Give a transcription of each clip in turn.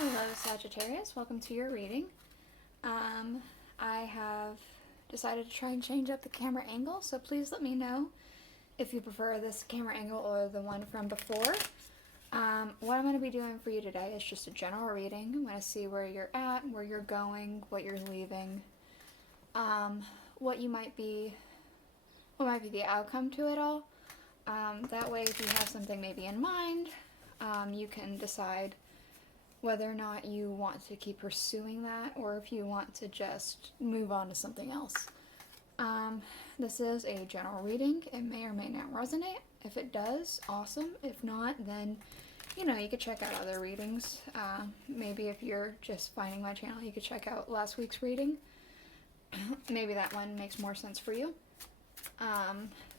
Hello, Sagittarius. Welcome to your reading. I have decided to try and change up the camera angle, so please let me know if you prefer this camera angle or the one from before. What I'm going to be doing for you today is just a general reading. I'm going to see where you're at, where you're going, what you're leaving, what might be the outcome to it all. That way, if you have something maybe in mind, you can decide whether or not you want to keep pursuing that or if you want to just move on to something else. This is a general reading. It may or may not resonate. If it does, awesome. If not, then, you could check out other readings. Maybe if you're just finding my channel, you could check out last week's reading. Maybe that one makes more sense for you.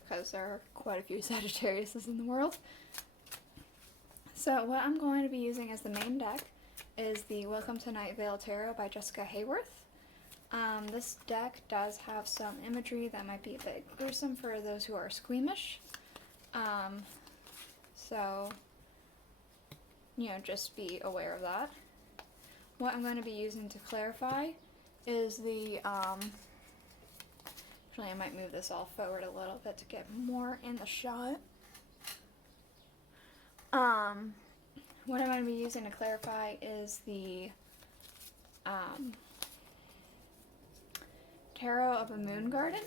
Because there are quite a few Sagittariuses in the world. So what I'm going to be using as the main deck is the Welcome to Night Vale Tarot by Jessica Hayworth. This deck does have some imagery that might be a bit gruesome for those who are squeamish. So, just be aware of that. What I'm going to be using to clarify is the, actually I might move this all forward a little bit to get more in the shot. What I'm going to be using to clarify is the Tarot of a Moon Garden.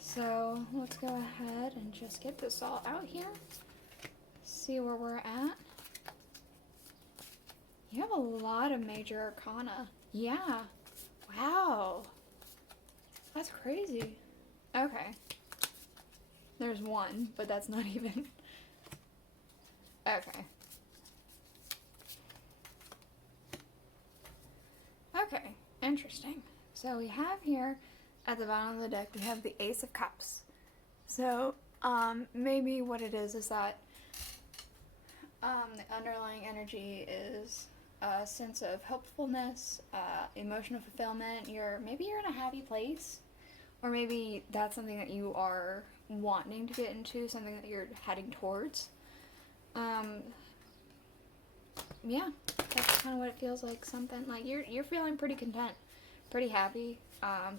So let's go ahead and just get this all out here. See where we're at. You have a lot of major arcana. Yeah. Wow. That's crazy. Okay. There's one, but that's not even... Okay. Okay, interesting. So we have here at the bottom of the deck, we have the Ace of Cups. So, maybe what it is that the underlying energy is a sense of hopefulness, emotional fulfillment. Maybe you're in a happy place, or maybe that's something that you are wanting to get into, something that you're heading towards. Yeah, that's kind of what it feels like. Something like you're feeling pretty content, pretty happy.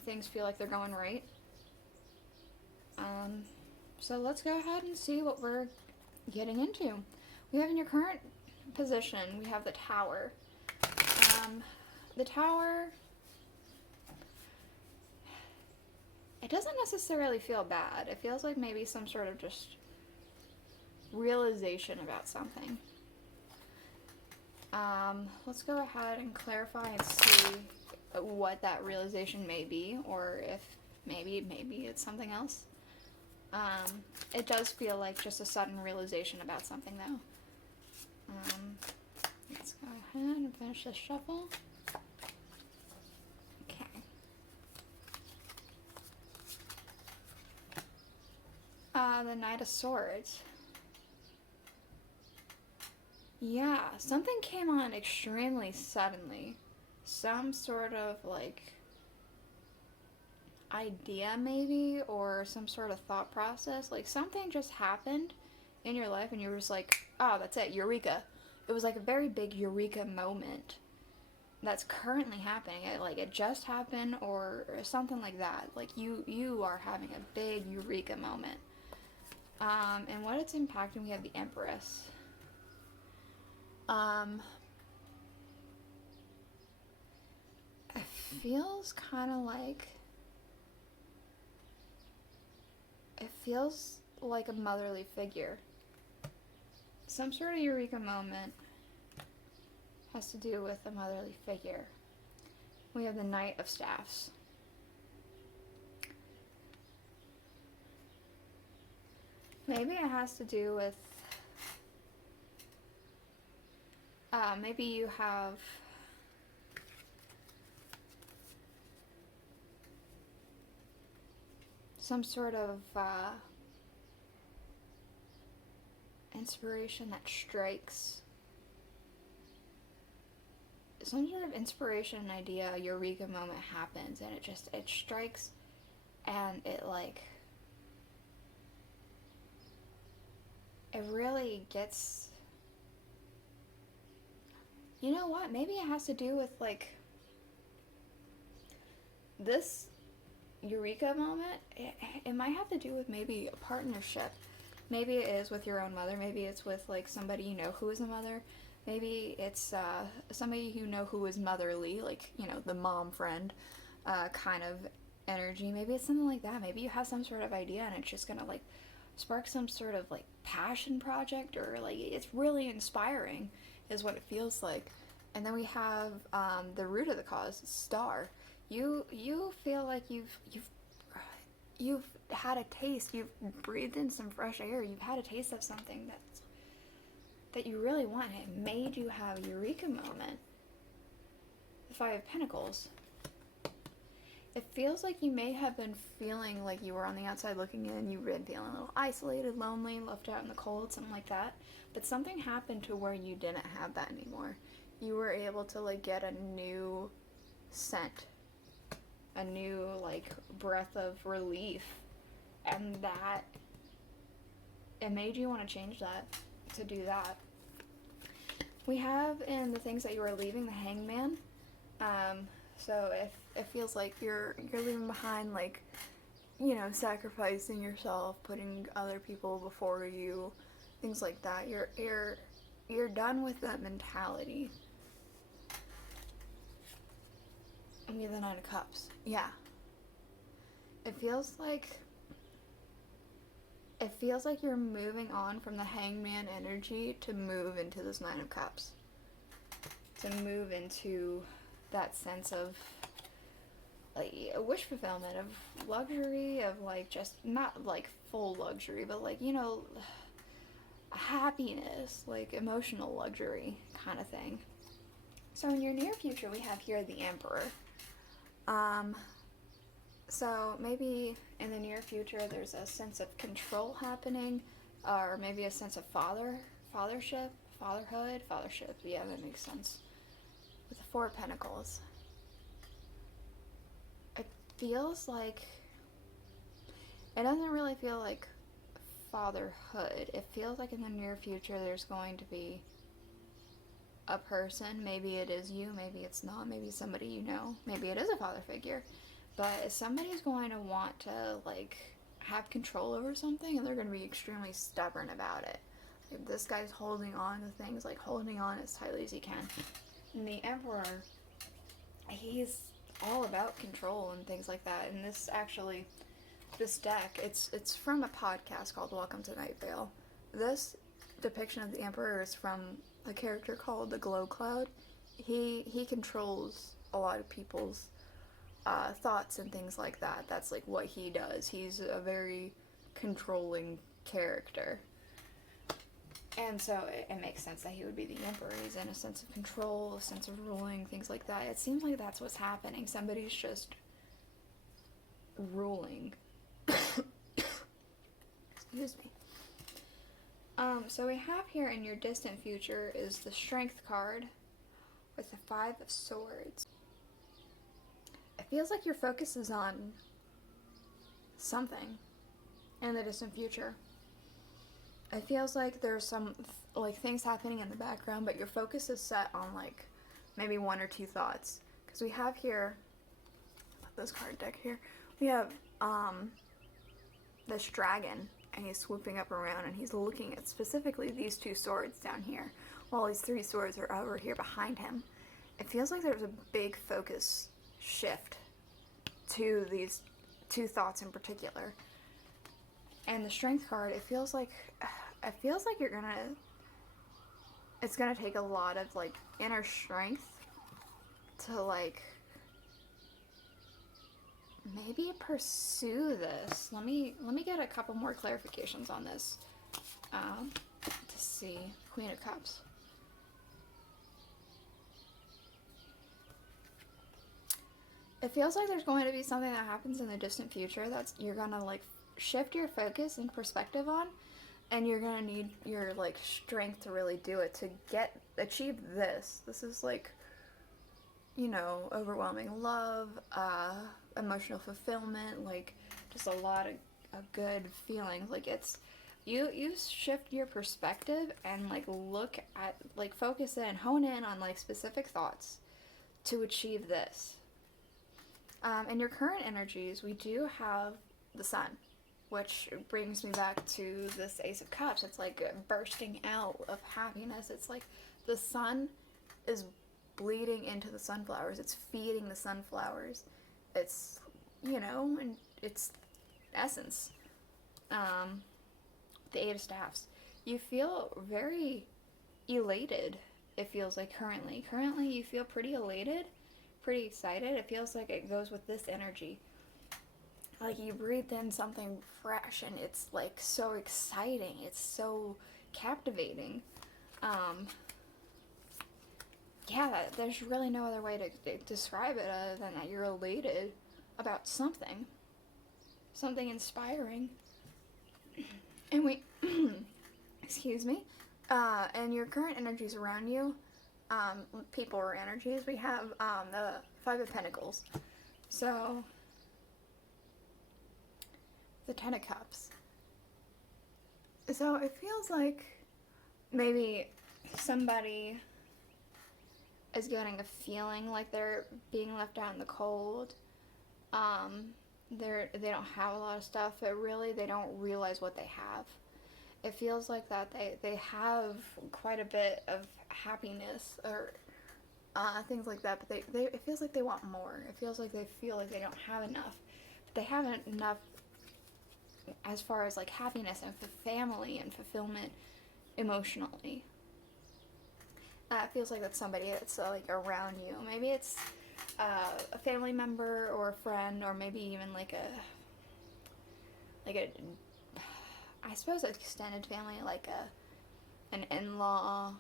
Things feel like they're going right. So let's go ahead and see what we're getting into. We have in your current position, we have the Tower. The Tower, it doesn't necessarily feel bad. It feels like maybe some sort of just realization about something. Let's go ahead and clarify and see what that realization may be, or if maybe it's something else. It does feel like just a sudden realization about something, though. Let's go ahead and finish this shuffle. Okay. The Knight of Swords. Yeah, something came on extremely suddenly. Some sort of, idea maybe, or some sort of thought process. Like, something just happened in your life and you were just like, oh, that's it, Eureka. It was like a very big Eureka moment that's currently happening. It just happened or something like that. Like, you are having a big Eureka moment. And what it's impacting, we have the Empress. It feels kind of like... It feels like a motherly figure. Some sort of Eureka moment has to do with a motherly figure. We have the Knight of Staffs. Maybe it has to do with... maybe you have... some sort of inspiration that strikes. Some sort of inspiration and idea, Eureka moment happens, and it strikes, and it really gets you know what? Maybe it has to do with, like, this Eureka moment. It might have to do with maybe a partnership. Maybe it is with your own mother. Maybe it's with, like, somebody you know who is a mother. Maybe it's somebody you know who is motherly, like, you know, the mom friend kind of energy. Maybe it's something like that. Maybe you have some sort of idea and it's just gonna, like, spark some sort of, like, passion project, or, like, it's really inspiring is what it feels like. And then we have the root of the cause, star. You feel like you've had a taste. You've breathed in some fresh air. You've had a taste of something that you really want. It made you have a Eureka moment. The Five of Pentacles. It feels like you may have been feeling like you were on the outside looking in. You've been feeling a little isolated, lonely, left out in the cold, something like that. But something happened to where you didn't have that anymore. You were able to, like, get a new scent, a new, like, breath of relief, and that it made you want to change that, to do that. We have in the things that you are leaving, the Hangman. So if it feels like you're leaving behind, like, you know, sacrificing yourself, putting other people before you, things like that. You're done with that mentality. And we have the Nine of Cups. Yeah. It feels like you're moving on from the Hangman energy to move into this Nine of Cups. To move into that sense of, like, a wish fulfillment, of luxury, of, like, just not, like, full luxury, but, like, you know, happiness, like, emotional luxury kind of thing. So in your near future, we have here the Emperor. So maybe in the near future there's a sense of control happening, or maybe a sense of fatherhood. Yeah, that makes sense. With the Four of Pentacles. It feels like, it doesn't really feel like fatherhood. It feels like in the near future there's going to be a person, maybe it is you, maybe it's not, maybe somebody you know, maybe it is a father figure, but somebody's going to want to, like, have control over something, and they're going to be extremely stubborn about it. Like, this guy's holding on to things, like, holding on as tightly as he can. And the Emperor, he's all about control and things like that. And this deck, it's from a podcast called Welcome to Night Vale. This depiction of the Emperor is from a character called the Glow Cloud. He controls a lot of people's thoughts and things like that. That's, like, what he does. He's a very controlling character. And so it makes sense that he would be the Emperor. He's in a sense of control, a sense of ruling, things like that. It seems like that's what's happening. Somebody's just ruling. Excuse me. So we have here in your distant future is the Strength card with the Five of Swords. It feels like your focus is on something in the distant future. It feels like there's some, like, things happening in the background, but your focus is set on, like, maybe one or two thoughts. Because we have here, this card deck here, we have this dragon, and he's swooping up around, and he's looking at specifically these two swords down here, while these three swords are over here behind him. It feels like there's a big focus shift to these two thoughts in particular. And the Strength card, it feels like it's gonna take a lot of, like, inner strength to, like, maybe pursue this. Let me get a couple more clarifications on this. To see. Queen of Cups. It feels like there's going to be something that happens in the distant future that's you're gonna, like, shift your focus and perspective on, and you're gonna need your, like, strength to really do it, to achieve this. This is, like, you know, overwhelming love, emotional fulfillment, like, just a lot of good feelings. Like, it's You shift your perspective and like look at, like, focus in, hone in on like specific thoughts to achieve this. In your current energies, we do have the sun, which brings me back to this Ace of Cups. It's like bursting out of happiness. It's like the sun is bleeding into the sunflowers. It's feeding the sunflowers. It's, and it's essence. The Eight of Staffs. You feel very elated, it feels like currently. Currently, you feel pretty elated, pretty excited. It feels like it goes with this energy. Like you breathed in something fresh and it's like so exciting. It's so captivating. There's really no other way to describe it other than that you're elated about something. Something inspiring. And we, excuse me, and your current energies around you, people or energies, we have the Five of Pentacles. So, the Ten of Cups. So it feels like maybe somebody is getting a feeling like they're being left out in the cold. They don't have a lot of stuff, but really they don't realize what they have. It feels like that they have quite a bit of happiness or things like that, but it feels like they want more. It feels like they feel like they don't have enough. But they haven't enough as far as like happiness and family and fulfillment emotionally. It feels like that's somebody that's like around you. Maybe it's a family member or a friend, or maybe even like a I suppose extended family, like an in-law,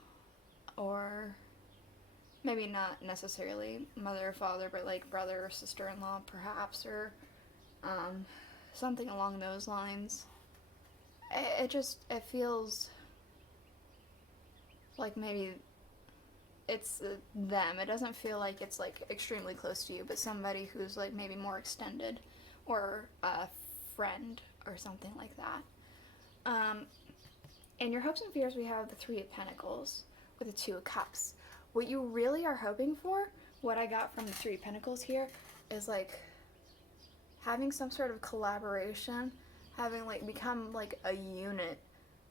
or maybe not necessarily mother or father, but like brother or sister-in-law perhaps, or something along those lines. It feels like maybe it's them. It doesn't feel like it's like extremely close to you, but somebody who's like maybe more extended, or a friend or something like that. In your hopes and fears, we have the Three of Pentacles with the Two of Cups. What you really are hoping for, what I got from the Three of Pentacles here, is like having some sort of collaboration, having like become like a unit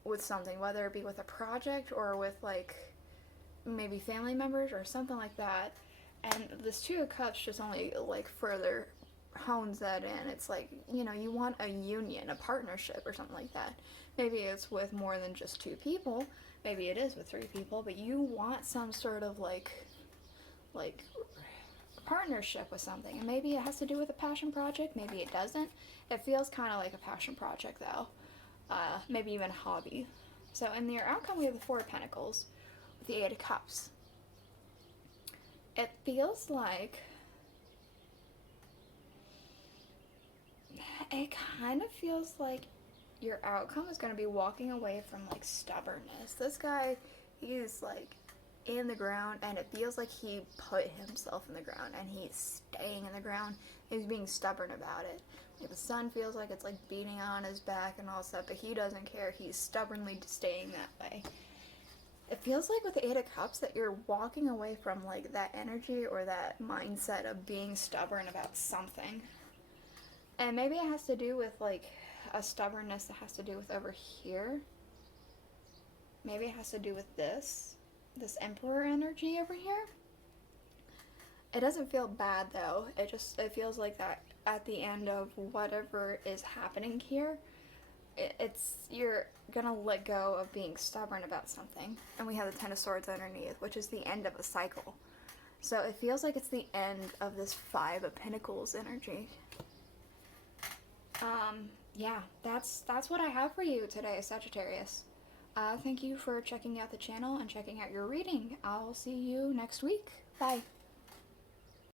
with something, whether it be with a project or with like maybe family members or something like that. And this Two of Cups just only like further hones that in. It's like, you want a union, a partnership or something like that. Maybe it's with more than just two people. Maybe it is with three people, but you want some sort of like partnership with something. And maybe it has to do with a passion project, maybe it doesn't. It feels kind of like a passion project though. Maybe even a hobby. So in your outcome, we have the Four of Pentacles with the Eight of Cups. It feels like it kind of feels like your outcome is going to be walking away from like stubbornness. This guy, he's like in the ground, and it feels like he put himself in the ground and he's staying in the ground. He's being stubborn about it. Like the sun feels like it's like beating on his back and all stuff, but he doesn't care. He's stubbornly staying that way. It feels like with the Eight of Cups that you're walking away from like that energy or that mindset of being stubborn about something. And maybe it has to do with like a stubbornness that has to do with over here. Maybe it has to do with this Emperor energy over here. It doesn't feel bad though. It feels like that at the end of whatever is happening here, you're gonna let go of being stubborn about something. And we have the Ten of Swords underneath, which is the end of a cycle. So it feels like it's the end of this Five of Pentacles energy. That's what I have for you today, Sagittarius. Thank you for checking out the channel and checking out your reading. I'll see you next week. Bye.